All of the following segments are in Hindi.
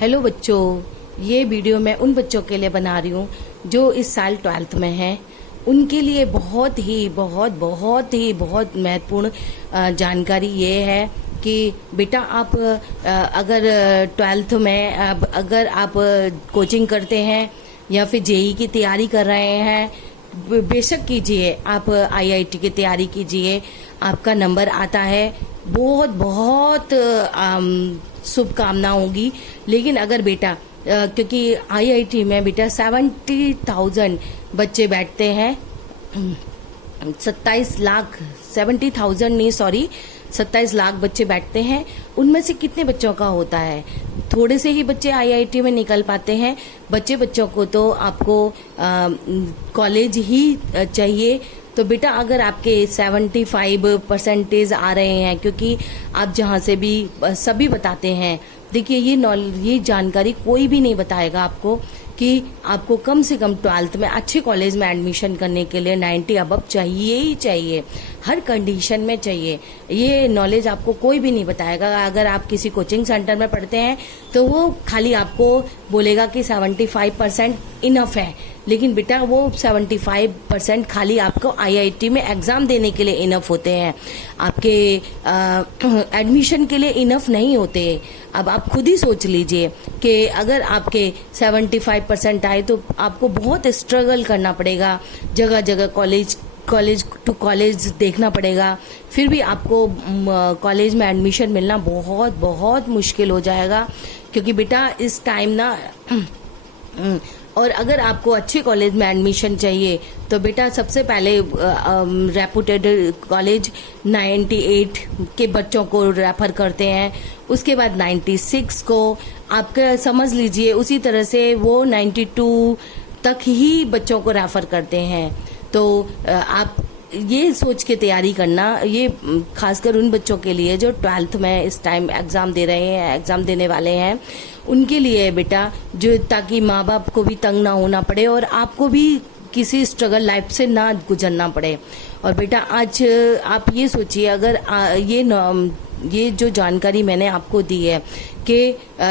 हेलो बच्चों, ये वीडियो मैं उन बच्चों के लिए बना रही हूँ जो इस साल 12th में हैं। उनके लिए बहुत महत्वपूर्ण जानकारी ये है कि बेटा आप अगर 12th में अगर आप कोचिंग करते हैं या फिर जेई की तैयारी कर रहे हैं, बेशक कीजिए, आप आईआईटी की तैयारी कीजिए, आपका नंबर आता है, बहुत शुभकामना होगी। लेकिन अगर बेटा क्योंकि आईआईटी में बेटा 70,000 बच्चे बैठते हैं, 27 लाख बच्चे बैठते हैं। उनमें से कितने बच्चों का होता है? थोड़े से ही बच्चे आईआईटी में निकल पाते हैं। बच्चों को तो आपको कॉलेज ही चाहिए। तो बेटा अगर आपके 75% आ रहे हैं, क्योंकि आप जहाँ से भी सभी बताते हैं, देखिए ये जानकारी कोई भी नहीं बताएगा आपको कि आपको कम से कम 12th में अच्छे कॉलेज में एडमिशन करने के लिए 90 अबव चाहिए ही चाहिए, हर कंडीशन में चाहिए। ये नॉलेज आपको कोई भी नहीं बताएगा। अगर आप किसी कोचिंग सेंटर में पढ़ते हैं तो वो खाली आपको बोलेगा कि 75% इनफ है, लेकिन बेटा वो 75% खाली आपको आईआईटी में एग्जाम देने के लिए इनफ होते हैं, आपके एडमिशन के लिए इनफ नहीं होते। अब आप खुद ही सोच लीजिए कि अगर आपके 75% आए तो आपको बहुत स्ट्रगल करना पड़ेगा, जगह जगह कॉलेज टू कॉलेज देखना पड़ेगा, फिर भी आपको कॉलेज में एडमिशन मिलना बहुत मुश्किल हो जाएगा। क्योंकि बेटा इस टाइम ना और अगर आपको अच्छे कॉलेज में एडमिशन चाहिए तो बेटा सबसे पहले रेपुटेड कॉलेज 98 के बच्चों को रेफर करते हैं, उसके बाद 96 को आपका समझ लीजिए, उसी तरह से वो 92 तक ही बच्चों को रेफर करते हैं। तो आप ये सोच के तैयारी करना, ये खासकर उन बच्चों के लिए जो 12th में इस टाइम एग्जाम दे रहे हैं, एग्जाम देने वाले हैं, उनके लिए बेटा, जो ताकि माँ बाप को भी तंग ना होना पड़े और आपको भी किसी स्ट्रगल लाइफ से ना गुजरना पड़े। और बेटा आज आप ये सोचिए, अगर ये जो जानकारी मैंने आपको दी है कि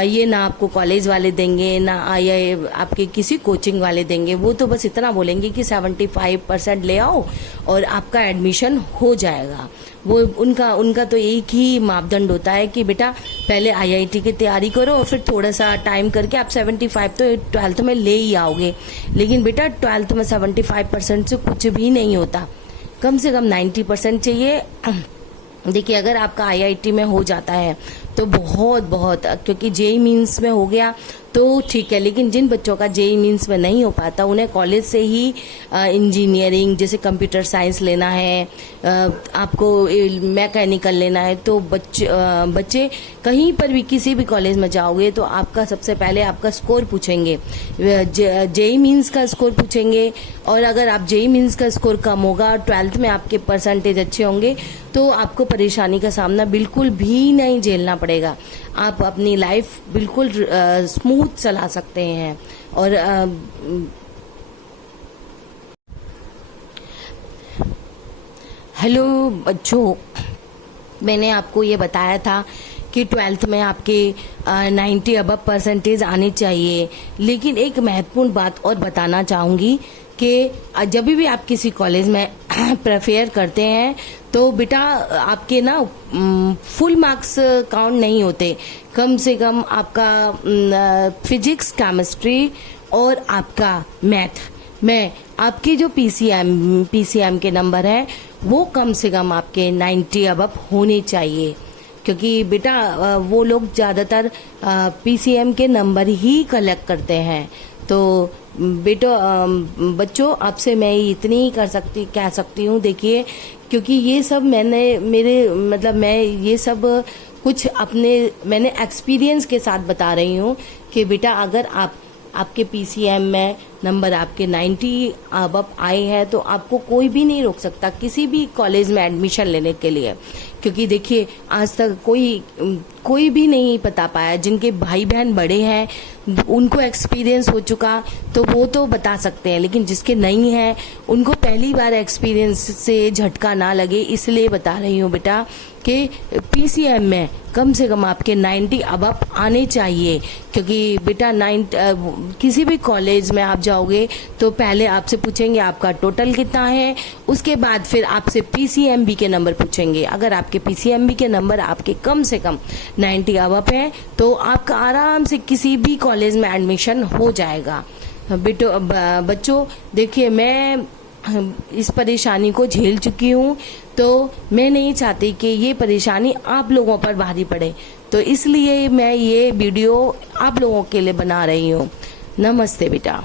ये ना आपको कॉलेज वाले देंगे ना आपके किसी कोचिंग वाले देंगे, वो तो बस इतना बोलेंगे कि 75% ले आओ और आपका एडमिशन हो जाएगा। वो उनका तो एक ही मापदंड होता है कि बेटा पहले आईआईटी की तैयारी करो और फिर थोड़ा सा टाइम करके आप 75 तो 12th में ले ही आओगे। लेकिन बेटा 12th में 75% से कुछ भी नहीं होता, कम से कम 90% चाहिए। देखिए अगर आपका आईआईटी में हो जाता है तो बहुत क्योंकि जेई मीन्स में हो गया तो ठीक है, लेकिन जिन बच्चों का जेई मीन्स में नहीं हो पाता उन्हें कॉलेज से ही इंजीनियरिंग जैसे कंप्यूटर साइंस लेना है, आपको मैकेनिकल लेना है, तो बच्चे कहीं पर भी किसी भी कॉलेज में जाओगे तो आपका सबसे पहले आपका स्कोर पूछेंगे, जेई मीन्स का स्कोर पूछेंगे। और अगर आप जेई मीन्स का स्कोर कम होगा, 12th में आपके परसेंटेज अच्छे होंगे, तो आपको परेशानी का सामना बिल्कुल भी नहीं झेलना पड़ेगा। आप अपनी लाइफ बिल्कुल स्मूथ चला सकते हैं। और हेलो बच्चों, मैंने आपको ये बताया था कि 12th में आपके 90 अबव परसेंटेज आने चाहिए। लेकिन एक महत्वपूर्ण बात और बताना चाहूँगी कि जब भी आप किसी कॉलेज में प्रेफर करते हैं तो बेटा आपके ना फुल मार्क्स काउंट नहीं होते, कम से कम आपका फिजिक्स, केमिस्ट्री और आपका मैथ में आपके जो पीसीएम के नंबर हैं वो कम से कम आपके 90 अबव होने चाहिए। क्योंकि बेटा वो लोग ज़्यादातर पीसीएम के नंबर ही कलेक्ट करते हैं। तो बच्चों आपसे मैं इतनी कह सकती हूँ। देखिए क्योंकि ये सब मैं ये सब कुछ मैंने एक्सपीरियंस के साथ बता रही हूँ कि बेटा अगर आपके पीसीएम में नंबर आपके 90 अब आए हैं तो आपको कोई भी नहीं रोक सकता किसी भी कॉलेज में एडमिशन लेने के लिए। क्योंकि देखिए आज तक कोई भी नहीं बता पाया, जिनके भाई बहन बड़े हैं उनको एक्सपीरियंस हो चुका तो वो तो बता सकते हैं, लेकिन जिसके नहीं है उनको पहली बार एक्सपीरियंस से झटका ना लगे, इसलिए बता रही हूँ बेटा कि पीसीएम में कम से कम आपके 90 अब आने चाहिए। क्योंकि बेटा किसी भी कॉलेज में आप जाओगे तो पहले आपसे पूछेंगे आपका टोटल कितना है, उसके बाद फिर आपसे पीसीएमबी के नंबर पूछेंगे। अगर आपके पीसीएमबी के नंबर आपके कम से कम 90 अब है तो आपका आराम से किसी भी कॉलेज में एडमिशन हो जाएगा। बच्चों देखिए, मैं इस परेशानी को झेल चुकी हूँ तो मैं नहीं चाहती कि ये परेशानी आप लोगों पर भारी पड़े, तो इसलिए मैं ये वीडियो आप लोगों के लिए बना रही हूँ। नमस्ते बेटा।